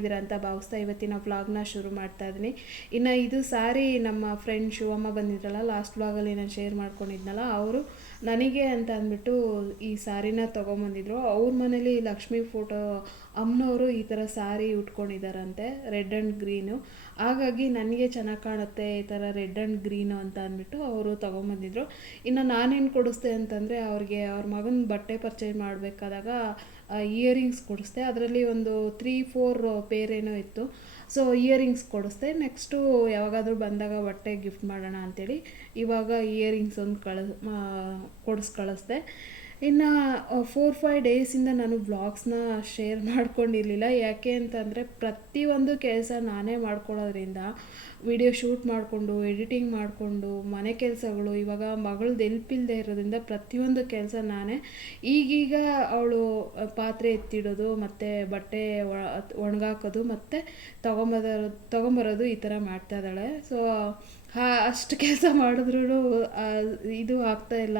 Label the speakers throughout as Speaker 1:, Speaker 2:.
Speaker 1: ಚೆನ್ನಾಗಿದ್ದೀರಾ ಅಂತ ಭಾವಿಸ್ತಾ ಇವತ್ತಿನ ವ್ಲಾಗ್ನ ಶುರು ಮಾಡ್ತಾ ಇದ್ದೀನಿ. ಇನ್ನು ಇದು ಸಾರಿ ನಮ್ಮ ಫ್ರೆಂಡ್ ಶಿವಮ್ಮ ಬಂದಿದ್ರಲ್ಲ ಲಾಸ್ಟ್ ವ್ಲಾಗಲ್ಲಿ ನಾನು ಶೇರ್ ಮಾಡ್ಕೊಂಡಿದ್ನಲ್ಲ, ಅವರು ನನಗೆ ಅಂತ ಅಂದ್ಬಿಟ್ಟು ಈ ಸಾರಿನ ತೊಗೊಂಬಂದಿದ್ರು. ಅವ್ರ ಮನೇಲಿ ಲಕ್ಷ್ಮಿ ಫೋಟೋ ಅಮ್ಮನವರು ಈ ಥರ ಸಾರಿ ಉಟ್ಕೊಂಡಿದ್ದಾರಂತೆ ರೆಡ್ ಆ್ಯಂಡ್ ಗ್ರೀನು ಹಾಗಾಗಿ ನನಗೆ ಚೆನ್ನಾಗಿ ಕಾಣುತ್ತೆ ಈ ಥರ ರೆಡ್ ಆ್ಯಂಡ್ ಗ್ರೀನು ಅಂತ ಅಂದ್ಬಿಟ್ಟು ಅವರು ತೊಗೊಂಬಂದಿದ್ರು. ಇನ್ನು ನಾನೇನು ಕೊಡಿಸ್ದೆ ಅಂತಂದರೆ, ಅವ್ರಿಗೆ ಅವ್ರ ಮಗನ ಬಟ್ಟೆ ಪರ್ಚೇಸ್ ಮಾಡಬೇಕಾದಾಗ ಇಯರಿಂಗ್ಸ್ ಕೊಡಿಸ್ದೆ. ಅದರಲ್ಲಿ ಒಂದು ತ್ರೀ ಫೋರ್ ಪೇರ್ ಏನೋ ಇತ್ತು. So earrings ಕೊಡಿಸ್ದೆ. ನೆಕ್ಸ್ಟು ಯಾವಾಗಾದರೂ ಬಂದಾಗ ಬಟ್ಟೆ ಗಿಫ್ಟ್ ಮಾಡೋಣ ಅಂಥೇಳಿ ಇವಾಗ ಇಯರಿಂಗ್ಸ್ ಒಂದು ಕಳ ಕೊಡಿಸ್ ಕಳಿಸ್ದೆ. ಇನ್ನು ಫೋರ್ ಫೈವ್ ಡೇಸಿಂದ ನಾನು ವ್ಲಾಗ್ಸ್ನ ಶೇರ್ ಮಾಡ್ಕೊಂಡಿರಲಿಲ್ಲ. ಯಾಕೆ ಅಂತಂದರೆ ಪ್ರತಿಯೊಂದು ಕೆಲಸ ನಾನೇ ಮಾಡ್ಕೊಳ್ಳೋದ್ರಿಂದ ವಿಡಿಯೋ ಶೂಟ್ ಮಾಡಿಕೊಂಡು ಎಡಿಟಿಂಗ್ ಮಾಡಿಕೊಂಡು, ಮನೆ ಕೆಲಸಗಳು, ಇವಾಗ ಮಗಳದ್ದು ಎಲ್ಪಿಲ್ಲದೆ ಇರೋದ್ರಿಂದ ಪ್ರತಿಯೊಂದು ಕೆಲಸ ನಾನೇ ಈಗೀಗ ಅವಳು ಪಾತ್ರೆ ಎತ್ತಿಡೋದು, ಮತ್ತು ಬಟ್ಟೆ ಒಣಗಾಕೋದು, ಮತ್ತು ತೊಗೊಂಬರೋದು ತೊಗೊಂಬರೋದು ಈ ಥರ ಮಾಡ್ತಾ ಇದ್ದಾಳೆ. ಸೊ ಅಷ್ಟು ಕೆಲಸ ಮಾಡಿದ್ರೂ ಇದು ಆಗ್ತಾಯಿಲ್ಲ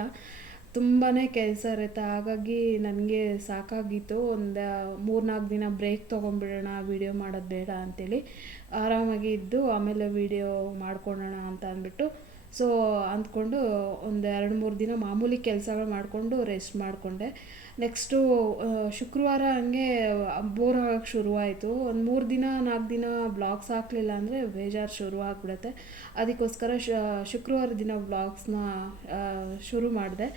Speaker 1: ತುಂಬಾ ಕೆಲಸ ಇರುತ್ತೆ. ಹಾಗಾಗಿ ನನಗೆ ಸಾಕಾಗಿತ್ತು. ಒಂದು ಮೂರ್ನಾಲ್ಕು ದಿನ ಬ್ರೇಕ್ ತೊಗೊಂಡ್ಬಿಡೋಣ ವೀಡಿಯೋ ಮಾಡೋದು ಬೇಡ ಅಂಥೇಳಿ ಆರಾಮಾಗಿ ಇದ್ದು ಆಮೇಲೆ ವೀಡಿಯೋ ಮಾಡ್ಕೊಳ್ಳೋಣ ಅಂತ ಅಂದ್ಬಿಟ್ಟು ಸೊ ಅಂದ್ಕೊಂಡು ಒಂದು ಎರಡು ಮೂರು ದಿನ ಮಾಮೂಲಿ ಕೆಲಸಗಳು ಮಾಡಿಕೊಂಡು ರೆಸ್ಟ್ ಮಾಡಿಕೊಂಡೆ. ನೆಕ್ಸ್ಟು ಶುಕ್ರವಾರ ಹಂಗೆ ಬೋರ್ ಆಗೋಕ್ಕೆ ಶುರುವಾಯಿತು. ಒಂದು ಮೂರು ದಿನ ನಾಲ್ಕು ದಿನ ಬ್ಲಾಗ್ಸ್ ಹಾಕಲಿಲ್ಲ ಅಂದರೆ ಬೇಜಾರು ಶುರು ಆಗಿಬಿಡುತ್ತೆ ಅದಕ್ಕೋಸ್ಕರ ಶುಕ್ರವಾರ ದಿನ ಬ್ಲಾಗ್ಸ್ನ ಶುರು ಮಾಡಿದೆ.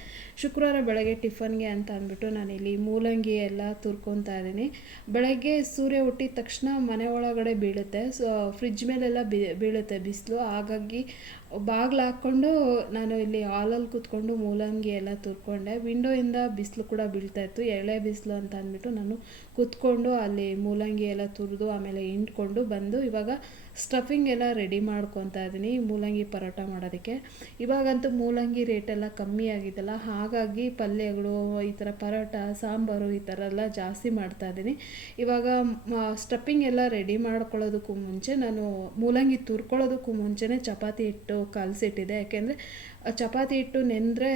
Speaker 1: ಶುಕ್ರವಾರ ಬೆಳಗ್ಗೆ ಟಿಫನ್ಗೆ ಅಂತ ಅಂದ್ಬಿಟ್ಟು ನಾನಿಲ್ಲಿ ಮೂಲಂಗಿ ಎಲ್ಲ ತುರ್ಕೊತಾ ಇದ್ದೀನಿ. ಬೆಳಗ್ಗೆ ಸೂರ್ಯ ಹುಟ್ಟಿದ ತಕ್ಷಣ ಮನೆ ಒಳಗಡೆ ಬೀಳುತ್ತೆ. ಸೊ ಫ್ರಿಜ್ ಮೇಲೆಲ್ಲ ಬೀಳುತ್ತೆ ಬಿಸಿಲು. ಹಾಗಾಗಿ ಬಾಗಿಲು ಹಾಕ್ಕೊಂಡು ನಾನು ಇಲ್ಲಿ ಹಾಲಲ್ಲಿ ಕೂತ್ಕೊಂಡು ಮೂಲಂಗಿ ಎಲ್ಲ ತುರ್ಕೊಂಡೆ. ವಿಂಡೋಯಿಂದ ಬಿಸಿಲು ಕೂಡ ಬೀಳ್ತಾಯಿತ್ತು ಎಳೆ ಬಿಸಿಲು ಅಂತ ಅಂದ್ಬಿಟ್ಟು ನಾನು ಕೂತ್ಕೊಂಡು ಅಲ್ಲಿ ಮೂಲಂಗಿ ಎಲ್ಲ ತುರಿದು ಆಮೇಲೆ ಹಿಂಡ್ಕೊಂಡು ಬಂದು ಇವಾಗ ಸ್ಟಫಿಂಗ್ ಎಲ್ಲ ರೆಡಿ ಮಾಡ್ಕೊತಾ ಇದ್ದೀನಿ ಮೂಲಂಗಿ ಪರೋಟ ಮಾಡೋದಕ್ಕೆ. ಇವಾಗಂತೂ ಮೂಲಂಗಿ ರೇಟೆಲ್ಲ ಕಮ್ಮಿ ಆಗಿದೆಲ್ಲ, ಹಾಗಾಗಿ ಪಲ್ಯಗಳು, ಈ ಥರ ಪರೋಟ, ಸಾಂಬಾರು ಈ ಥರ ಎಲ್ಲ ಜಾಸ್ತಿ ಮಾಡ್ತಾ ಇದ್ದೀನಿ ಇವಾಗ ಸ್ಟಫಿಂಗ್ ಎಲ್ಲ ರೆಡಿ ಮಾಡ್ಕೊಳ್ಳೋದಕ್ಕೂ ಮುಂಚೆ ನಾನು ಮೂಲಂಗಿ ತುರ್ಕೊಳ್ಳೋದಕ್ಕೂ ಮುಂಚೆನೇ ಚಪಾತಿ ಹಿಟ್ಟು ಕಲಸಿಟ್ಟಿದೆ. ಯಾಕೆಂದರೆ ಚಪಾತಿ ಹಿಟ್ಟು ನೆಂದರೆ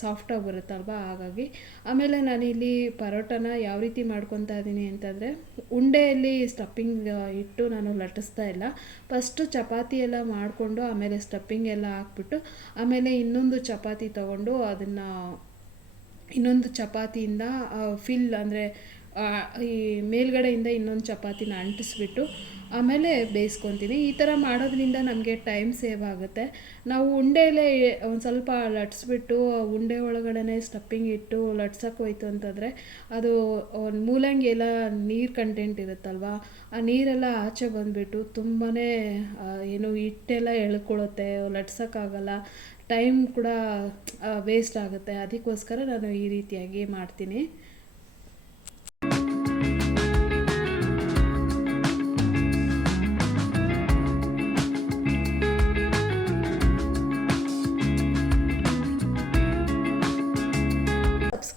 Speaker 1: ಸಾಫ್ಟಾಗಿ ಬರುತ್ತಲ್ವ? ಹಾಗಾಗಿ ಆಮೇಲೆ ನಾನಿಲ್ಲಿ ಪರೋಟನ ಯಾವ ರೀತಿ ಮಾಡ್ಕೊತಾ ಇದ್ದೀನಿ ಅಂತಂದರೆ, ಉಂಡೆಯಲ್ಲಿ ಸ್ಟಫಿಂಗ್ ಇಟ್ಟು ನಾನು ಲಟ್ಟಿಸ್ತಾ ಇಲ್ಲ. ಫಸ್ಟು ಚಪಾತಿ ಎಲ್ಲ ಮಾಡಿಕೊಂಡು ಆಮೇಲೆ ಸ್ಟಫಿಂಗ್ ಎಲ್ಲ ಹಾಕ್ಬಿಟ್ಟು, ಆಮೇಲೆ ಇನ್ನೊಂದು ಚಪಾತಿ ತಗೊಂಡು ಅದನ್ನು, ಇನ್ನೊಂದು ಚಪಾತಿಯಿಂದ ಫಿಲ್ ಅಂದರೆ ಈ ಮೇಲ್ಗಡೆಯಿಂದ ಇನ್ನೊಂದು ಚಪಾತಿನ ಅಂಟಿಸ್ಬಿಟ್ಟು ಆಮೇಲೆ ಬೇಯಿಸ್ಕೊತೀನಿ ಈ ಥರ ಮಾಡೋದ್ರಿಂದ ನಮಗೆ ಟೈಮ್ ಸೇವ್ ಆಗುತ್ತೆ. ನಾವು ಉಂಡೆಯಲ್ಲೇ ಒಂದು ಸ್ವಲ್ಪ ಲಟ್ಸ್ಬಿಟ್ಟು ಉಂಡೆ ಒಳಗಡೆ ಸ್ಟಫಿಂಗ್ ಇಟ್ಟು ಲಟ್ಸಕ್ಕೆ ಹೋಯ್ತು ಅಂತಂದರೆ ಅದು ಮೂಲಂಗಿ ಎಲ್ಲ ನೀರು ಕಂಟೆಂಟ್ ಇರುತ್ತಲ್ವ? ಆ ನೀರೆಲ್ಲ ಆಚೆ ಬಂದುಬಿಟ್ಟು ತುಂಬಾ ಏನು ಹಿಟ್ಟೆಲ್ಲ ಎಳ್ಕೊಳ್ಳುತ್ತೆ ಲಟ್ಸೋಕ್ಕಾಗಲ್ಲ ಟೈಮ್ ಕೂಡ ವೇಸ್ಟ್ ಆಗುತ್ತೆ. ಅದಕ್ಕೋಸ್ಕರ ನಾನು ಈ ರೀತಿಯಾಗಿ ಮಾಡ್ತೀನಿ.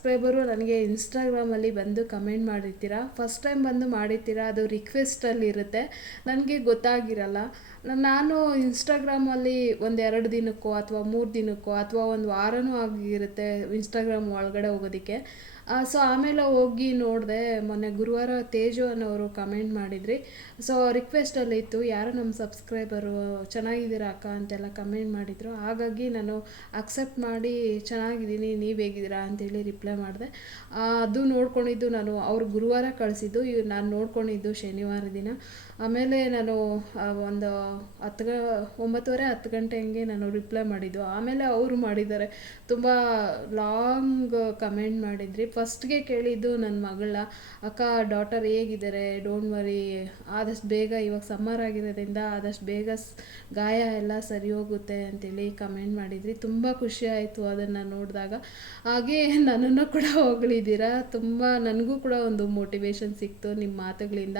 Speaker 1: ಸಬ್ಸ್ಕ್ರೈಬರು ನನಗೆ ಇನ್ಸ್ಟಾಗ್ರಾಮಲ್ಲಿ ಬಂದು ಕಮೆಂಟ್ ಮಾಡಿರ್ತೀರಾ? ಫಸ್ಟ್ ಟೈಮ್ ಬಂದು ಮಾಡಿರ್ತೀರಾ? ಅದು ರಿಕ್ವೆಸ್ಟಲ್ಲಿ ಇರುತ್ತೆ. ನನಗೆ ಗೊತ್ತಾಗಿರಲ್ಲ. ನಾನು ಇನ್ಸ್ಟಾಗ್ರಾಮಲ್ಲಿ ಒಂದು ಎರಡು ದಿನಕ್ಕೋ ಅಥವಾ ಮೂರು ದಿನಕ್ಕೋ ಅಥವಾ ಒಂದು ವಾರವೂ ಆಗಿರುತ್ತೆ ಇನ್ಸ್ಟಾಗ್ರಾಮ್ ಒಳಗಡೆ ಹೋಗೋದಕ್ಕೆ. ಸೊ ಆಮೇಲೆ ಹೋಗಿ ನೋಡಿದೆ, ಮೊನ್ನೆ ಗುರುವಾರ ತೇಜು ಅನ್ನೋರು ಕಮೆಂಟ್ ಮಾಡಿದ್ರಿ. ಸೊ ರಿಕ್ವೆಸ್ಟಲ್ಲಿ ಇತ್ತು, ಯಾರು ನಮ್ಮ ಸಬ್ಸ್ಕ್ರೈಬರು ಚೆನ್ನಾಗಿದ್ದೀರಾ ಅಕ್ಕ? ಅಂತೆಲ್ಲ ಕಮೆಂಟ್ ಮಾಡಿದರು. ಹಾಗಾಗಿ ನಾನು ಅಕ್ಸೆಪ್ಟ್ ಮಾಡಿ, ಚೆನ್ನಾಗಿದ್ದೀನಿ, ನೀವು ಹೇಗಿದ್ದೀರಾ? ಅಂತೇಳಿ ರಿಪ್ಲೈ ಮಾಡಿದೆ. ಅದು ನೋಡ್ಕೊಂಡಿದ್ದು ನಾನು, ಅವ್ರು ಗುರುವಾರ ಕಳಿಸಿದ್ದು ನಾನು ನೋಡ್ಕೊಂಡಿದ್ದು ಶನಿವಾರ ದಿನ. ಆಮೇಲೆ ನಾನು ಒಂದು ಹತ್ತು ಗ, ಒಂಬತ್ತುವರೆ ಹತ್ತು ಗಂಟೆ ಹಂಗೆ ನಾನು ರಿಪ್ಲೈ ಮಾಡಿದ್ದು. ಆಮೇಲೆ ಅವರು ಮಾಡಿದ್ದಾರೆ. ತುಂಬ ಲಾಂಗ್ ಕಮೆಂಟ್ ಮಾಡಿದ್ರಿ. ಫಸ್ಟ್ಗೆ ಕೇಳಿದ್ದು ನನ್ನ ಮಗಳ. ಅಕ್ಕ ಡಾಟರ್ ಹೇಗಿದ್ದಾರೆ? ಡೋಂಟ್ ವರಿ ಆದಷ್ಟು ಬೇಗ ಇವಾಗ ಸಮ್ಮರ್ ಆಗಿರೋದ್ರಿಂದ ಆದಷ್ಟು ಬೇಗ ಗಾಯ ಎಲ್ಲ ಸರಿ ಹೋಗುತ್ತೆ ಅಂತೇಳಿ ಕಮೆಂಟ್ ಮಾಡಿದ್ರಿ. ತುಂಬ ಖುಷಿ ಆಯಿತು ಅದನ್ನು ನೋಡಿದಾಗ. ಹಾಗೆ ನನ್ನನ್ನು ಕೂಡ ಹೊಗಳಿದ್ದೀರಾ ತುಂಬ ನನಗೂ ಕೂಡ ಒಂದು ಮೋಟಿವೇಶನ್ ಸಿಕ್ತು ನಿಮ್ಮ ಮಾತುಗಳಿಂದ.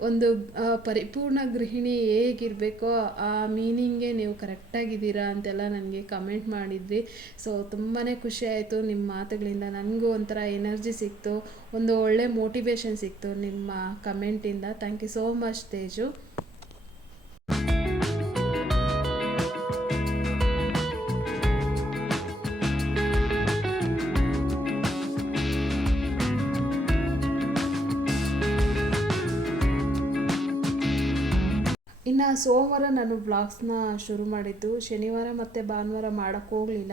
Speaker 1: ಒಂದು ಪರಿಪೂರ್ಣ ಗೃಹಿಣಿ ಹೇಗಿರಬೇಕೋ ಆ ಮೀನಿಂಗೆ ನೀವು ಕರೆಕ್ಟಾಗಿದ್ದೀರಾ ಅಂತೆಲ್ಲ ನನಗೆ ಕಮೆಂಟ್ ಮಾಡಿದ್ರಿ. ಸೊ ತುಂಬಾ ಖುಷಿ ಆಯಿತು ನಿಮ್ಮ ಮಾತುಗಳಿಂದ. ನನಗೂ ಒಂಥರ ಎನರ್ಜಿ ಸಿಕ್ತು. ಒಂದು ಒಳ್ಳೆ ಮೋಟಿವೇಶನ್ ಸಿಕ್ತು ನಿಮ್ಮ ಕಮೆಂಟಿಂದ thank you so much Teju. ಸೋಮವಾರ ನಾನು ಬ್ಲಾಗ್ಸ್ನ ಶುರು ಮಾಡಿದ್ದು. ಶನಿವಾರ ಮತ್ತು ಭಾನುವಾರ ಹೋಗಲಿಲ್ಲ.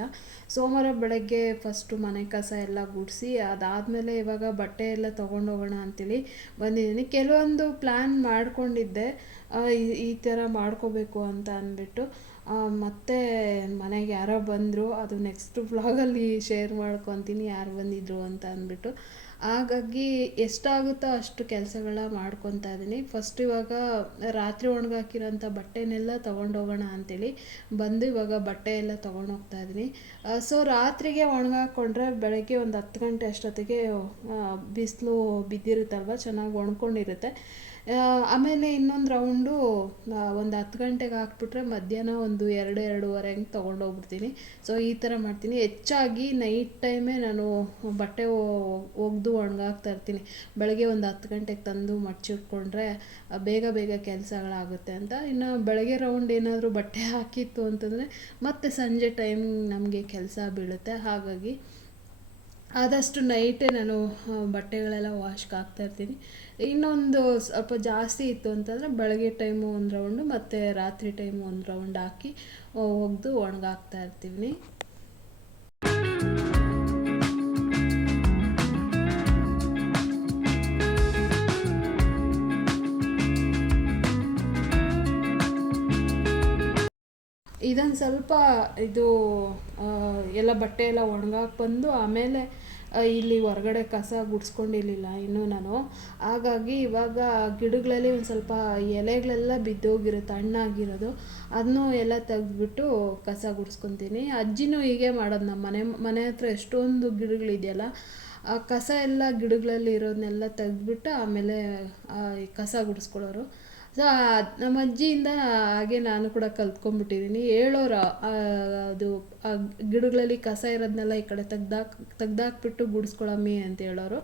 Speaker 1: ಸೋಮವಾರ ಬೆಳಗ್ಗೆ ಫಸ್ಟು ಮನೆ ಕಸ ಎಲ್ಲ ಗುಡಿಸಿ, ಅದಾದಮೇಲೆ ಇವಾಗ ಬಟ್ಟೆ ಎಲ್ಲ ತೊಗೊಂಡು ಹೋಗೋಣ ಅಂತೇಳಿ ಬಂದಿದ್ದೀನಿ. ಕೆಲವೊಂದು ಪ್ಲ್ಯಾನ್ ಮಾಡಿಕೊಂಡಿದ್ದೆ. ಈ- ಥರ ಮಾಡ್ಕೋಬೇಕು ಅಂತ ಅಂದ್ಬಿಟ್ಟು ಮತ್ತೆ ಮನೆಗೆ ಯಾರೋ ಬಂದರು. ಅದು ನೆಕ್ಸ್ಟ್ ವ್ಲಾಗಲ್ಲಿ ಶೇರ್ ಮಾಡ್ಕೊತೀನಿ, ಯಾರು ಬಂದಿದ್ರು ಅಂತ ಅಂದ್ಬಿಟ್ಟು. ಹಾಗಾಗಿ ಎಷ್ಟಾಗುತ್ತೋ ಅಷ್ಟು ಕೆಲಸಗಳ ಮಾಡ್ಕೊತಾ ಇದ್ದೀನಿ ಫಸ್ಟ್ ಇವಾಗ ರಾತ್ರಿ ಒಣಗಾಕಿರೋಂಥ ಬಟ್ಟೆನೆಲ್ಲ ತೊಗೊಂಡೋಗೋಣ ಅಂತೇಳಿ ಬಂದು ಇವಾಗ ಬಟ್ಟೆ ಎಲ್ಲ ತೊಗೊಂಡೋಗ್ತಾ ಇದ್ದೀನಿ ಸೊ ರಾತ್ರಿಗೆ ಒಣಗಾಕೊಂಡ್ರೆ ಬೆಳಗ್ಗೆ ಒಂದು ಹತ್ತು ಗಂಟೆ ಅಷ್ಟೊತ್ತಿಗೆ ಬಿಸಿಲು ಬಿದ್ದಿರುತ್ತಲ್ವ, ಚೆನ್ನಾಗಿ ಒಣ್ಕೊಂಡಿರುತ್ತೆ. ಆಮೇಲೆ ಇನ್ನೊಂದು ರೌಂಡು ಒಂದು ಹತ್ತು ಗಂಟೆಗೆ ಹಾಕ್ಬಿಟ್ರೆ ಮಧ್ಯಾಹ್ನ ಒಂದು ಎರಡು, ಎರಡೂವರೆ ಹಂಗೆ ತೊಗೊಂಡೋಗ್ಬಿಡ್ತೀನಿ. ಸೊ ಈ ಥರ ಮಾಡ್ತೀನಿ. ಹೆಚ್ಚಾಗಿ ನೈಟ್ ಟೈಮೇ ನಾನು ಬಟ್ಟೆ ಒಗೆದು ಒಣಗಾಕ್ತಾ ಇರ್ತೀನಿ. ಬೆಳಗ್ಗೆ ಒಂದು ಹತ್ತು ಗಂಟೆಗೆ ತಂದು ಮಡ್ಚಿಟ್ಕೊಂಡ್ರೆ ಬೇಗ ಬೇಗ ಕೆಲಸಗಳಾಗುತ್ತೆ ಅಂತ. ಇನ್ನು ಬೆಳಗ್ಗೆ ರೌಂಡ್ ಏನಾದರೂ ಬಟ್ಟೆ ಹಾಕಿತ್ತು ಅಂತಂದರೆ ಮತ್ತೆ ಸಂಜೆ ಟೈಮ್ ನಮಗೆ ಕೆಲಸ ಬೀಳುತ್ತೆ. ಹಾಗಾಗಿ ಆದಷ್ಟು ನೈಟೇ ನಾನು ಬಟ್ಟೆಗಳೆಲ್ಲ ವಾಶ್ಗೆ ಹಾಕ್ತಾ ಇರ್ತೀನಿ. ಇನ್ನೊಂದು ಸ್ವಲ್ಪ ಜಾಸ್ತಿ ಇತ್ತು ಅಂತಂದರೆ ಬೆಳಗ್ಗೆ ಟೈಮು ಒಂದು ರೌಂಡು ಮತ್ತು ರಾತ್ರಿ ಟೈಮು ಒಂದು ರೌಂಡ್ ಹಾಕಿ ಒಗೆದು ಒಣಗಾಕ್ತಾ ಇರ್ತೀನಿ. ಇದೊಂದು ಸ್ವಲ್ಪ ಇದು ಎಲ್ಲ ಬಟ್ಟೆ ಎಲ್ಲ ಒಣಗಾಕ್ ಬಂದು ಆಮೇಲೆ ಇಲ್ಲಿ ಹೊರಗಡೆ ಕಸ ಗುಡಿಸ್ಕೊಂಡಿರ್ಲಿಲ್ಲ ಇನ್ನೂ ನಾನು. ಹಾಗಾಗಿ ಇವಾಗ ಗಿಡಗಳಲ್ಲಿ ಒಂದು ಸ್ವಲ್ಪ ಎಲೆಗಳೆಲ್ಲ ಬಿದ್ದೋಗಿರುತ್ತೆ, ಹಣ್ಣಾಗಿರೋದು. ಅದನ್ನೂ ಎಲ್ಲ ತೆಗೆದ್ಬಿಟ್ಟು ಕಸ ಗುಡಿಸ್ಕೊತೀನಿ. ಅಜ್ಜಿನೂ ಹೀಗೆ ಮಾಡೋದು ನಮ್ಮ ಮನೆ ಮನೆ ಹತ್ರ ಎಷ್ಟೊಂದು ಗಿಡಗಳಿದೆಯಲ್ಲ, ಆ ಕಸ ಎಲ್ಲ ಗಿಡಗಳಲ್ಲಿ ಇರೋದನ್ನೆಲ್ಲ ತೆಗೆದ್ಬಿಟ್ಟು ಆಮೇಲೆ ಕಸ ಗುಡಿಸ್ಕೊಳ್ಳೋರು. ಸೊ ನಮ್ಮ ಅಜ್ಜಿಯಿಂದ ಹಾಗೆ ನಾನು ಕೂಡ ಕಲ್ತ್ಕೊಂಡ್ಬಿಟ್ಟಿದ್ದೀನಿ. ಹೇಳೋರು ಅದು ಗಿಡಗಳಲ್ಲಿ ಕಸ ಇರೋದನ್ನೆಲ್ಲ ಈ ಕಡೆ ತೆಗ್ದಾಕ್, ತೆಗ್ದಾಕ್ಬಿಟ್ಟು ಗುಡಿಸ್ಕೊಳಮ್ಮಿ ಅಂತ ಹೇಳೋರು.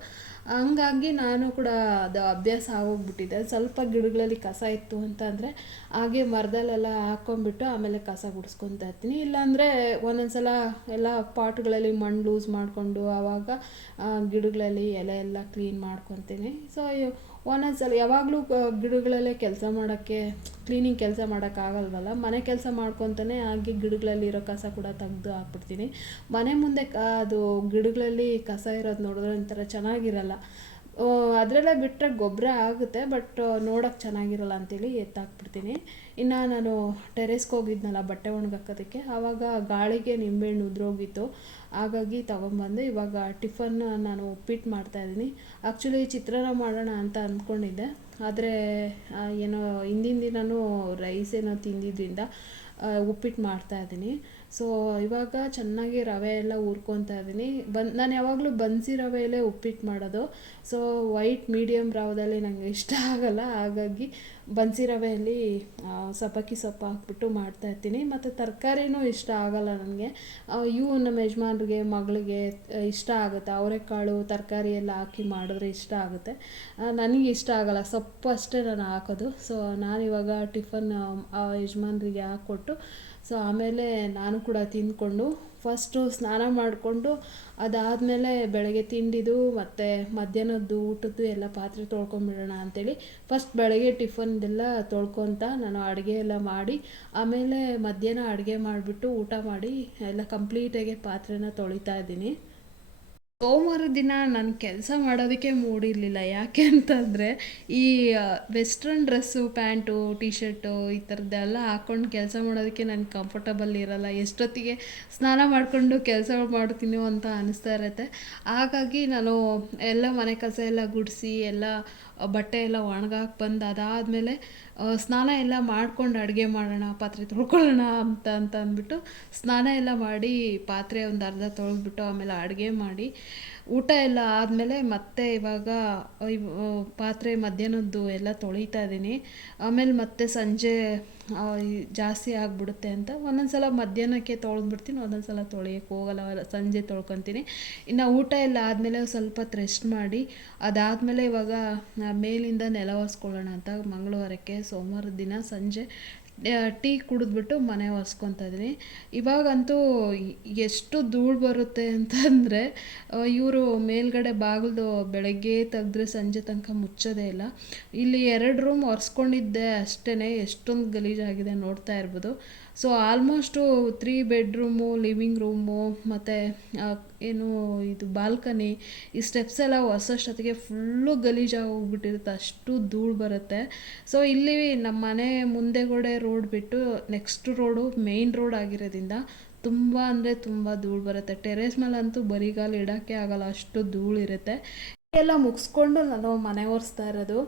Speaker 1: ಹಂಗಾಗಿ ನಾನು ಕೂಡ ಅದು ಅಭ್ಯಾಸ ಆಗೋಗ್ಬಿಟ್ಟಿದೆ. ಸ್ವಲ್ಪ ಗಿಡಗಳಲ್ಲಿ ಕಸ ಇತ್ತು ಅಂತಂದರೆ ಹಾಗೆ ಮರದಲ್ಲೆಲ್ಲ ಹಾಕ್ಕೊಂಡ್ಬಿಟ್ಟು ಆಮೇಲೆ ಕಸ ಗುಡಿಸ್ಕೊತಾ ಇರ್ತೀನಿ. ಇಲ್ಲಾಂದರೆ ಒಂದೊಂದ್ಸಲ ಎಲ್ಲ ಪಾಟ್ಗಳಲ್ಲಿ ಮಣ್ಣು ಲೂಸ್ ಮಾಡಿಕೊಂಡು ಆವಾಗ ಗಿಡಗಳಲ್ಲಿ ಎಲೆ ಎಲ್ಲ ಕ್ಲೀನ್ ಮಾಡ್ಕೊತೀನಿ. ಸೊ ಒಂದೊಂದ್ಸಲ ಯಾವಾಗಲೂ ಗಿಡಗಳಲ್ಲೇ ಕೆಲಸ ಮಾಡೋಕ್ಕೆ ಕ್ಲೀನಿಂಗ್ ಕೆಲಸ ಮಾಡೋಕ್ಕಾಗಲ್ವಲ್ಲ ಮನೆ ಕೆಲಸ ಮಾಡ್ಕೊತಾನೆ ಹಾಗೆ ಗಿಡಗಳಲ್ಲಿ ಇರೋ ಕಸ ಕೂಡ ತೆಗ್ದು ಹಾಕ್ಬಿಡ್ತೀನಿ. ಮನೆ ಮುಂದೆ ಅದು ಗಿಡಗಳಲ್ಲಿ ಕಸ ಇರೋದು ನೋಡಿದ್ರೆ ಒಂಥರ ಚೆನ್ನಾಗಿರಲ್ಲ. ಅದರಲ್ಲೇ ಬಿಟ್ಟರೆ ಗೊಬ್ಬರ ಆಗುತ್ತೆ, ಬಟ್ ನೋಡೋಕ್ಕೆ ಚೆನ್ನಾಗಿರಲ್ಲ ಅಂತೇಳಿ ಎತ್ತಾಕ್ಬಿಡ್ತೀನಿ. ಇನ್ನು ನಾನು ಟೆರೆಸ್ಗೆ ಹೋಗಿದ್ನಲ್ಲ ಬಟ್ಟೆ ಒಣಗಾಕೋದಕ್ಕೆ ಆವಾಗ ಗಾಳಿಗೆ ನಿಂಬೆಹಣ್ಣು ಉದುರೋಗಿತ್ತು. ಹಾಗಾಗಿ ತೊಗೊಂಬಂದು, ಇವಾಗ ಟಿಫನ್ ನಾನು ಉಪ್ಪಿಟ್ಟು ಮಾಡ್ತಾಯಿದ್ದೀನಿ ಆ್ಯಕ್ಚುಲಿ ಚಿತ್ರಾನ್ನ ಮಾಡೋಣ ಅಂತ ಅಂದ್ಕೊಂಡಿದ್ದೆ. ಆದರೆ ಏನೋ ಹಿಂದಿನ ದಿನವೂ ರೈಸ್ ಏನೋ ತಿಂದಿದ್ದರಿಂದ ಉಪ್ಪಿಟ್ಟು ಮಾಡ್ತಾ ಇದ್ದೀನಿ. ಸೊ ಇವಾಗ ಚೆನ್ನಾಗಿ ರವೆ ಎಲ್ಲ ಹುರ್ಕೊತಾ ಇದ್ದೀನಿ. ಬನ್, ನಾನು ಯಾವಾಗಲೂ ಬನ್ಸಿ ರವೆಯಲ್ಲೇ ಉಪ್ಪಿಟ್ಟು ಮಾಡೋದು. ಸೊ ವೈಟ್ ಮೀಡಿಯಮ್ ರವದಲ್ಲಿ ನನಗೆ ಇಷ್ಟ ಆಗಲ್ಲ. ಹಾಗಾಗಿ ಬನ್ಸಿ ರವೆಯಲ್ಲಿ ಸಬ್ಬಕ್ಕಿ ಸೊಪ್ಪು ಹಾಕ್ಬಿಟ್ಟು ಮಾಡ್ತಾ ಇರ್ತೀನಿ. ಮತ್ತು ತರಕಾರಿನೂ ಇಷ್ಟ ಆಗಲ್ಲ ನನಗೆ. ಇವು ನಮ್ಮ ಯಜಮಾನ್ರಿಗೆ, ಮಗಳಿಗೆ ಇಷ್ಟ ಆಗುತ್ತೆ. ಅವರೆಕಾಳು, ತರಕಾರಿ ಎಲ್ಲ ಹಾಕಿ ಮಾಡಿದ್ರೆ ಇಷ್ಟ ಆಗುತ್ತೆ. ನನಗೆ ಇಷ್ಟ ಆಗಲ್ಲ. ಸೊಪ್ಪು ಅಷ್ಟೇ ನಾನು ಹಾಕೋದು. ಸೊ ನಾನಿವಾಗ ಟಿಫನ್ ಯಜಮಾನ್ರಿಗೆ ಹಾಕ್ಕೊಟ್ಟು ಸೊ ಆಮೇಲೆ ನಾನು ಕೂಡ ತಿಂದ್ಕೊಂಡು ಫಸ್ಟು ಸ್ನಾನ ಮಾಡಿಕೊಂಡು ಅದಾದಮೇಲೆ ಬೆಳಗ್ಗೆ ತಿಂಡಿದು ಮತ್ತು ಮಧ್ಯಾಹ್ನದ್ದು ಊಟದ್ದು ಎಲ್ಲ ಪಾತ್ರೆ ತೊಳ್ಕೊಂಬಿಡೋಣ ಅಂಥೇಳಿ ಫಸ್ಟ್ ಬೆಳಗ್ಗೆ ಟಿಫನ್ದೆಲ್ಲ ತೊಳ್ಕೊತ ನಾನು ಅಡುಗೆ ಎಲ್ಲ ಮಾಡಿ ಆಮೇಲೆ ಮಧ್ಯಾಹ್ನ ಅಡುಗೆ ಮಾಡಿಬಿಟ್ಟು ಊಟ ಮಾಡಿ ಎಲ್ಲ ಕಂಪ್ಲೀಟಾಗಿ ಪಾತ್ರೆನ ತೊಳಿತಾ ಇದ್ದೀನಿ. ಸೋಮವಾರ ದಿನ ನಾನು ಕೆಲಸ ಮಾಡೋದಕ್ಕೆ ಮೂಡಿರಲಿಲ್ಲ. ಯಾಕೆ ಅಂತಂದರೆ ಈ western dress pant T shirt ಈ ಥರದ್ದೆಲ್ಲ ಹಾಕ್ಕೊಂಡು ಕೆಲಸ ಮಾಡೋದಕ್ಕೆ ನಾನು ಕಂಫರ್ಟಬಲ್ ಇರೋಲ್ಲ. ಎಷ್ಟೊತ್ತಿಗೆ ಸ್ನಾನ ಮಾಡಿಕೊಂಡು ಕೆಲಸ ಮಾಡ್ತೀನೋ ಅಂತ ಅನಿಸ್ತಾ ಇರುತ್ತೆ. ಹಾಗಾಗಿ ನಾನು ಎಲ್ಲ ಮನೆ ಕೆಲಸ ಎಲ್ಲ ಗುಡಿಸಿ, ಎಲ್ಲ ಬಟ್ಟೆ ಎಲ್ಲ ಒಣಗಾಕಿ ಬಂದು ಅದಾದಮೇಲೆ ಸ್ನಾನ ಎಲ್ಲ ಮಾಡ್ಕೊಂಡು ಅಡುಗೆ ಮಾಡೋಣ, ಪಾತ್ರೆ ತೊಳ್ಕೊಳ್ಳೋಣ ಅಂತ ಅಂತ ಅಂದ್ಬಿಟ್ಟು ಸ್ನಾನ ಎಲ್ಲ ಮಾಡಿ ಪಾತ್ರೆ ಒಂದು ಅರ್ಧ ತೊಳೆದ್ಬಿಟ್ಟು ಆಮೇಲೆ ಅಡುಗೆ ಮಾಡಿ ಊಟ ಎಲ್ಲ ಆದಮೇಲೆ ಮತ್ತೆ ಇವಾಗ ಇವ್ ಪಾತ್ರೆ ಮಧ್ಯಾಹ್ನದ್ದು ಎಲ್ಲ ತೊಳಿತಾ ಇದ್ದೀನಿ. ಆಮೇಲೆ ಮತ್ತೆ ಸಂಜೆ ಜಾಸ್ತಿ ಆಗಿಬಿಡುತ್ತೆ ಅಂತ ಒಂದೊಂದು ಸಲ ಮಧ್ಯಾಹ್ನಕ್ಕೆ ತೊಳೆದ್ಬಿಡ್ತೀನಿ ಒಂದೊಂದು ಸಲ ತೊಳೆಯೋಕ್ಕೆ ಹೋಗಲ್ಲ, ಸಂಜೆ ತೊಳ್ಕೊತೀನಿ. ಇನ್ನು ಊಟ ಎಲ್ಲ ಆದಮೇಲೆ ಸ್ವಲ್ಪ ಹೊತ್ತು ರೆಸ್ಟ್ ಮಾಡಿ, ಅದಾದಮೇಲೆ ಇವಾಗ ಮೇಲಿಂದ ನೆಲ ಒರೆಸ್ಕೊಳ್ಳೋಣ ಅಂತ ಮಂಗಳವಾರಕ್ಕೆ ಸೋಮವಾರದ ದಿನ ಸಂಜೆ ಟೀ ಕುಡಿದ್ಬಿಟ್ಟು ಮನೆ ಒರೆಸ್ಕೊತಾ ಇದ್ದೀನಿ. ಇವಾಗಂತೂ ಎಷ್ಟು ಧೂಳು ಬರುತ್ತೆ ಅಂತಂದರೆ ಇವ್ರ ಮೇಲ್ಗಡೆ ಬಾಗಿಲ್ದು ಬೆಳಗ್ಗೆ ತೆಗೆದ್ರೆ ಸಂಜೆ ತನಕ ಮುಚ್ಚೋದೇ ಇಲ್ಲ. ಇಲ್ಲಿ ಎರಡು ರೂಮ್ ಒರೆಸ್ಕೊಂಡಿದ್ದೆ ಅಷ್ಟೇ ಎಷ್ಟೊಂದು ಗಲೀಜಾಗಿದೆ ನೋಡ್ತಾ ಇರ್ಬೋದು. So almost three bedroom living room ಮತ್ತು ಏನು ಇದು ಬಾಲ್ಕನಿ ಈ ಸ್ಟೆಪ್ಸ್ ಎಲ್ಲ ಹೊಸಷ್ಟೊತ್ತಿಗೆ ಫುಲ್ಲು ಗಲೀಜಾಗಿ ಹೋಗ್ಬಿಟ್ಟಿರುತ್ತೆ ಅಷ್ಟು ಧೂಳು ಬರುತ್ತೆ. ಸೊ ಇಲ್ಲಿ ನಮ್ಮ ಮನೆ ಮುಂದೆಗಡೆ ರೋಡ್ ಬಿಟ್ಟು ನೆಕ್ಸ್ಟ್ ರೋಡು ಮೇಯ್ನ್ ರೋಡ್ ಆಗಿರೋದ್ರಿಂದ ತುಂಬ ಅಂದರೆ ತುಂಬ ಧೂಳು ಬರುತ್ತೆ. ಟೆರೇಸ್ ಮೇಲಂತೂ ಬರಿಗಾಲು ಇಡೋಕ್ಕೆ ಆಗಲ್ಲ, ಅಷ್ಟು ಧೂಳು ಇರುತ್ತೆ. ಎಲ್ಲ ಮುಗಿಸ್ಕೊಂಡು ನಾನು ಮನೆ ಒರೆಸ್ತಾ ಇರೋದು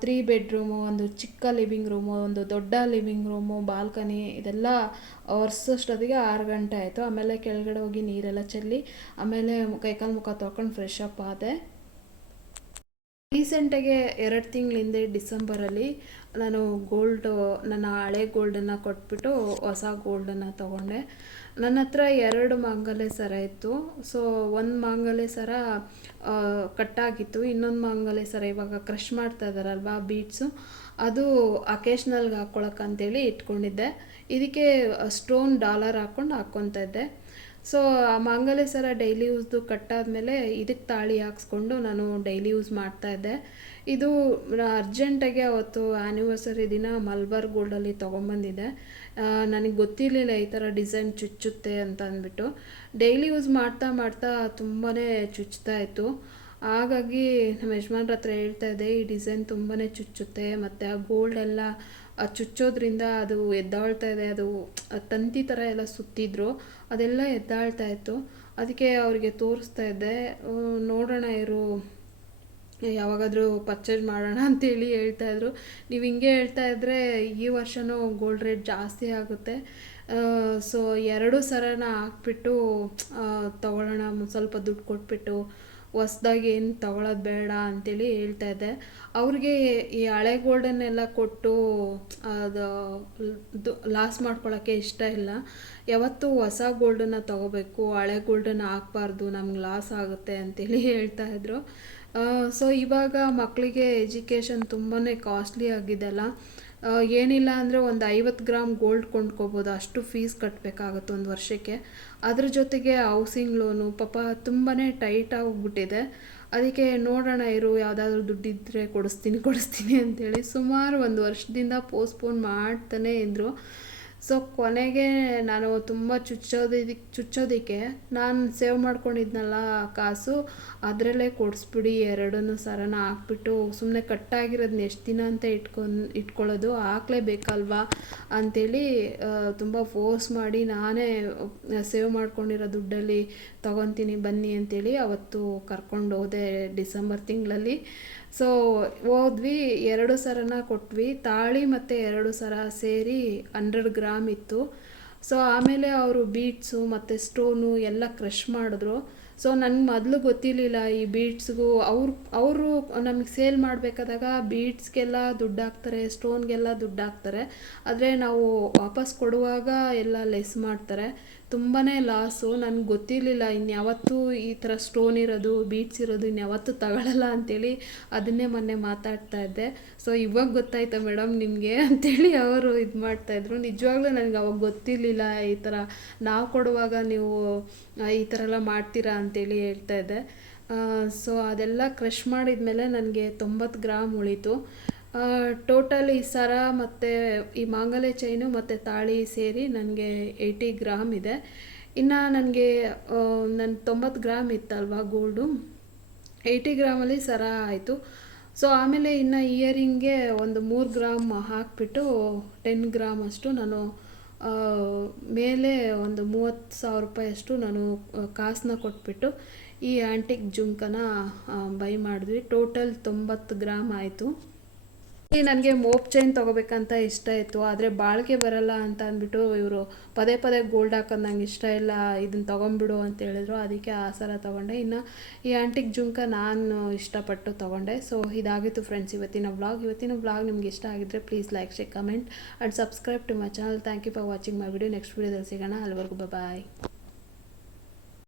Speaker 1: ತ್ರೀ ಬೆಡ್ರೂಮು ಒಂದು ಚಿಕ್ಕ ಲಿವಿಂಗ್ ರೂಮು ಒಂದು ದೊಡ್ಡ ಲಿವಿಂಗ್ ರೂಮು ಬಾಲ್ಕನಿ ಇದೆಲ್ಲ ಒರೆಸೋಷ್ಟೊತ್ತಿಗೆ ಆರು ಗಂಟೆ ಆಯಿತು. ಆಮೇಲೆ ಕೆಳಗಡೆ ಹೋಗಿ ನೀರೆಲ್ಲ ಚೆಲ್ಲಿ, ಆಮೇಲೆ ಕೈಕಾಲು ಮುಖ ತೊಳ್ಕೊಂಡು ಫ್ರೆಶ್ ಅಪ್ ಆದೆ. ರೀಸೆಂಟಾಗೆ ಎರಡು ತಿಂಗಳ ಹಿಂದೆ ಡಿಸೆಂಬರಲ್ಲಿ ನಾನು ಗೋಲ್ಡು ನನ್ನ ಹಳೆ ಗೋಲ್ಡನ್ನು ಕೊಟ್ಬಿಟ್ಟು ಹೊಸ ಗೋಲ್ಡನ್ನು ತೊಗೊಂಡೆ. ನನ್ನ ಹತ್ರ ಎರಡು ಮಾಂಗಲ್ಯ ಸರ ಇತ್ತು. ಸೊ ಒಂದು ಮಾಂಗಲ್ಯ ಸರ ಕಟ್ಟಾಗಿತ್ತು. ಇನ್ನೊಂದು ಮಾಂಗಲ್ಯ ಸರ ಇವಾಗ ಕ್ರಷ್ ಮಾಡ್ತಾ ಇದ್ದಾರಲ್ವಾ ಬೀಡ್ಸು ಅದು ಅಕೇಶ್ನಲ್ಗೆ ಹಾಕ್ಕೊಳಕ್ಕೆ ಅಂತೇಳಿ ಇಟ್ಕೊಂಡಿದ್ದೆ. ಇದಕ್ಕೆ ಸ್ಟೋನ್ ಡಾಲರ್ ಹಾಕ್ಕೊಂಡು ಹಾಕ್ಕೊತಾ ಇದ್ದೆ. ಸೊ ಆ ಮಾಂಗಲ್ಯ ಸರ ಡೈಲಿ ಯೂಸ್ದು ಕಟ್ಟಾದಮೇಲೆ ಇದಕ್ಕೆ ತಾಳಿ ಹಾಕ್ಸ್ಕೊಂಡು ನಾನು ಡೈಲಿ ಯೂಸ್ ಮಾಡ್ತಾ ಇದ್ದೆ. ಇದು ಅರ್ಜೆಂಟಾಗಿ ಅವತ್ತು ಆ್ಯನಿವರ್ಸರಿ ದಿನ ಮಲ್ಬಾರ್ ಗೋಲ್ಡಲ್ಲಿ ತೊಗೊಂಬಂದಿದ್ದೆ ನನಗೆ ಗೊತ್ತಿರಲಿಲ್ಲ ಈ ಥರ ಡಿಸೈನ್ ಚುಚ್ಚುತ್ತೆ ಅಂತ ಅಂದ್ಬಿಟ್ಟು. ಡೈಲಿ ಯೂಸ್ ಮಾಡ್ತಾ ಮಾಡ್ತಾ ತುಂಬಾ ಚುಚ್ತಾ ಇತ್ತು. ಹಾಗಾಗಿ ನಮ್ಮ ಯಜಮಾನ್ರ ಹತ್ರ ಹೇಳ್ತಾ ಇದ್ದೆ, ಈ ಡಿಸೈನ್ ತುಂಬಾ ಚುಚ್ಚುತ್ತೆ, ಮತ್ತು ಆ ಗೋಲ್ಡ್ ಎಲ್ಲ ಚುಚ್ಚೋದ್ರಿಂದ ಅದು ಎದ್ದಾಳ್ತಾ ಇದೆ, ಅದು ತಂತಿ ಥರ ಎಲ್ಲ ಸುತ್ತಿದ್ರು, ಅದೆಲ್ಲ ಎದ್ದಾಳ್ತಾ ಇತ್ತು. ಅದಕ್ಕೆ ಅವರಿಗೆ ತೋರಿಸ್ತಾ ಇದ್ದೆ ನೋಡೋಣ ಇರು ಯಾವಾಗಾದರೂ ಪರ್ಚೇಸ್ ಮಾಡೋಣ ಅಂತೇಳಿ ಹೇಳ್ತಾಯಿದ್ರು ನೀವು ಹಿಂಗೆ ಹೇಳ್ತಾ ಇದ್ದರೆ ಈ ವರ್ಷವೂ ಗೋಲ್ಡ್ ರೇಟ್ ಜಾಸ್ತಿ ಆಗುತ್ತೆ. ಸೊ ಎರಡು ಸರನ ಹಾಕ್ಬಿಟ್ಟು ತೊಗೊಳ್ಳೋಣ ಸ್ವಲ್ಪ ದುಡ್ಡು ಕೊಟ್ಬಿಟ್ಟು, ಹೊಸ್ದಾಗಿ ಏನು ತಗೊಳ್ಳೋದು ಬೇಡ ಅಂತೇಳಿ ಹೇಳ್ತಾ ಇದ್ದೆ. ಅವ್ರಿಗೆ ಈ ಹಳೆ ಗೋಲ್ಡನ್ನೆಲ್ಲ ಕೊಟ್ಟು, ಅದು ಲಾಸ್ ಮಾಡ್ಕೊಳ್ಳೋಕ್ಕೆ ಇಷ್ಟ ಇಲ್ಲ. ಯಾವತ್ತೂ ಹೊಸ ಗೋಲ್ಡನ್ನು ತೊಗೋಬೇಕು, ಹಳೆ ಗೋಲ್ಡನ್ನು ಹಾಕ್ಬಾರ್ದು, ನಮ್ಗೆ ಲಾಸ್ ಆಗುತ್ತೆ ಅಂತೇಳಿ ಹೇಳ್ತಾ ಇದ್ರು. ಸೊ ಇವಾಗ ಮಕ್ಕಳಿಗೆ ಎಜುಕೇಷನ್ ತುಂಬಾ ಕಾಸ್ಟ್ಲಿ ಆಗಿದೆಲ್ಲ. ಅಲ್ಲ ಏನಿಲ್ಲ ಅಂದರೆ ಒಂದು ಐವತ್ತು ಗ್ರಾಮ್ ಗೋಲ್ಡ್ ಕೊಂಡ್ಕೋಬೋದು. ಅಷ್ಟು ಫೀಸ್ ಕಟ್ಟಬೇಕಾಗುತ್ತೆ ಒಂದು ವರ್ಷಕ್ಕೆ. ಅದ್ರ ಜೊತೆಗೆ ಹೌಸಿಂಗ್ ಲೋನು ಪಾಪ ತುಂಬಾ ಟೈಟ್ ಆಗಿಬಿಟ್ಟಿದೆ. ಅದಕ್ಕೆ ನೋಡೋಣ, ಇರು, ಯಾವುದಾದ್ರೂ ದುಡ್ಡಿದ್ದರೆ ಕೊಡಿಸ್ತೀನಿ ಕೊಡಿಸ್ತೀನಿ ಅಂತೇಳಿ ಸುಮಾರು ಒಂದು ವರ್ಷದಿಂದ ಪೋಸ್ಟ್ಪೋನ್ ಮಾಡ್ತಾನೇ ಇದ್ದರು ಸೊ ಕೊನೆಗೆ ನಾನು ತುಂಬ ಚುಚ್ಚೋದಿದಕ್ಕೆ ಚುಚ್ಚೋದಕ್ಕೆ ನಾನು ಸೇವ್ ಮಾಡ್ಕೊಂಡಿದ್ನಲ್ಲ ಕಾಸು, ಅದರಲ್ಲೇ ಕೊಡಿಸ್ಬಿಡಿ, ಎರಡನ್ನು ಸರನ ಹಾಕ್ಬಿಟ್ಟು ಸುಮ್ಮನೆ ಕಟ್ಟಾಗಿರೋದನ್ನ ಎಷ್ಟು ದಿನ ಅಂತ ಇಟ್ಕೊಂಡು, ಇಟ್ಕೊಳ್ಳೋದು ಹಾಕ್ಲೇಬೇಕಲ್ವಾ ಅಂಥೇಳಿ ತುಂಬ ಫೋರ್ಸ್ ಮಾಡಿ ನಾನೇ ಸೇವ್ ಮಾಡ್ಕೊಂಡಿರೋ ದುಡ್ಡಲ್ಲಿ ತೊಗೊತೀನಿ ಬನ್ನಿ ಅಂತೇಳಿ ಅವತ್ತು ಕರ್ಕೊಂಡು ಹೋದೆ ಡಿಸೆಂಬರ್ ತಿಂಗಳಲ್ಲಿ. ಸೊ ಹೋದ್ವಿ, ಎರಡು ಸರನ ಕೊಟ್ವಿ. ತಾಳಿ ಮತ್ತು ಎರಡು ಸರ ಸೇರಿ ಹಂಡ್ರೆಡ್ ಗ್ರಾಮ್ ಇತ್ತು. ಸೊ ಆಮೇಲೆ ಅವರು ಬೀಟ್ಸು ಮತ್ತು ಸ್ಟೋನು ಎಲ್ಲ ಕ್ರಷ್ ಮಾಡಿದ್ರು. ಸೊ ನನಗೆ ಮೊದಲು ಗೊತ್ತಿರಲಿಲ್ಲ ಈ ಬೀಟ್ಸ್ಗೂ ಅವ್ರು, ಅವರು ನಮಗೆ ಸೇಲ್ ಮಾಡಬೇಕಾದಾಗ ಬೀಟ್ಸ್ಗೆಲ್ಲ ದುಡ್ಡು ಹಾಕ್ತಾರೆ ಸ್ಟೋನ್ಗೆಲ್ಲ ದುಡ್ಡು ಹಾಕ್ತಾರೆ. ಆದರೆ ನಾವು ವಾಪಸ್ ಕೊಡುವಾಗ ಎಲ್ಲ ಲೆಸ್ ಮಾಡ್ತಾರೆ. ತುಂಬಾ ಲಾಸು ನನಗೆ ಗೊತ್ತಿರಲಿಲ್ಲ ಇನ್ಯಾವತ್ತೂ ಈ ಥರ ಸ್ಟೋನ್ ಇರೋದು ಬೀಟ್ಸ್ ಇರೋದು ಇನ್ಯಾವತ್ತೂ ತಗೊಳ್ಳಲ್ಲ ಅಂತೇಳಿ ಅದನ್ನೇ ಮೊನ್ನೆ ಮಾತಾಡ್ತಾ ಇದ್ದೆ. ಸೊ ಇವಾಗ ಗೊತ್ತಾಯ್ತಾ ಮೇಡಮ್ ನಿಮಗೆ ಅಂತೇಳಿ ಅವರು ಇದು ಮಾಡ್ತಾಯಿದ್ರು ನಿಜವಾಗ್ಲೂ ನನಗೆ ಅವಾಗ ಗೊತ್ತಿರಲಿಲ್ಲ ಈ ಥರ ನಾವು ಕೊಡುವಾಗ ನೀವು ಈ ಥರ ಎಲ್ಲ ಮಾಡ್ತೀರಾ ಅಂತೇಳಿ ಹೇಳ್ತಾ ಇದ್ದೆ. ಸೊ ಅದೆಲ್ಲ ಕ್ರಷ್ ಮಾಡಿದ್ಮೇಲೆ ನನಗೆ ತೊಂಬತ್ತು ಗ್ರಾಮ್ ಉಳೀತು. ಟೋಟಲ್ ಈ ಸರ ಮತ್ತು ಈ ಮಾಂಗಲ್ಯ ಚೈನು ಮತ್ತು ತಾಳಿ ಸೇರಿ ನನಗೆ ಏಯ್ಟಿ ಗ್ರಾಮ್ ಇದೆ. ಇನ್ನು ನನಗೆ ನನ್ನ ತೊಂಬತ್ತು ಗ್ರಾಮ್ ಇತ್ತಲ್ವಾ ಗೋಲ್ಡು ಏಯ್ಟಿ ಗ್ರಾಮಲ್ಲಿ ಸರ ಆಯಿತು. ಸೊ ಆಮೇಲೆ ಇನ್ನು ಇಯರಿಂಗ್ಗೆ ಒಂದು ಮೂರು ಗ್ರಾಮ್ ಹಾಕಿಬಿಟ್ಟು ಟೆನ್ ಗ್ರಾಮ್ ಅಷ್ಟು ನಾನು ಮೇಲೆ ಒಂದು ಮೂವತ್ತು ಸಾವಿರ ರೂಪಾಯಿ ಅಷ್ಟು ನಾನು ಕಾಸನ್ನ ಕೊಟ್ಬಿಟ್ಟು ಈ ಆ್ಯಂಟಿಕ್ ಜುಂಕನ ಬೈ ಮಾಡಿದ್ವಿ. ಟೋಟಲ್ ತೊಂಬತ್ತು ಗ್ರಾಮ್ ಆಯಿತು. ನನಗೆ ಮೋಪ್ ಚೈನ್ ತೊಗೋಬೇಕಂತ ಇಷ್ಟ ಇತ್ತು, ಆದರೆ ಬಾಳಿಕೆ ಬರಲ್ಲ ಅಂತ ಅಂದ್ಬಿಟ್ಟು ಇವರು ಪದೇ ಪದೇ ಗೋಲ್ಡ್ ಹಾಕೋದು ನಂಗೆ ಇಷ್ಟ ಇಲ್ಲ ಇದನ್ನ ತೊಗೊಂಬಿಡು ಅಂತ ಹೇಳಿದ್ರು. ಅದಕ್ಕೆ ಆ ಸರ ತೊಗೊಂಡೆ. ಇನ್ನು ಈ ಆಂಟಿಕ್ ಜುಮ್ಕ ನಾನು ಇಷ್ಟಪಟ್ಟು ತೊಗೊಂಡೆ. ಸೊ ಇದಾಗಿತ್ತು ಫ್ರೆಂಡ್ಸ್ ಇವತ್ತಿನ ವ್ಲಾಗ್ ಇವತ್ತಿನ ವ್ಲಾಗ್ ನಿಮ್ಗೆ ಇಷ್ಟ ಆಗಿದ್ರೆ please like share comment and subscribe to my channel thank you for watching my video next ವೀಡಿಯೋದಲ್ಲಿ ಸಿಗೋಣ. ಅಲ್ಲಿವರೆಗೂ ಬಾಯ್